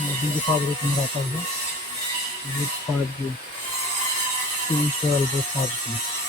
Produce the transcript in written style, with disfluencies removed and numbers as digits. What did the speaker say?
बीजी father में रहता हुआ विद 5G 312 5G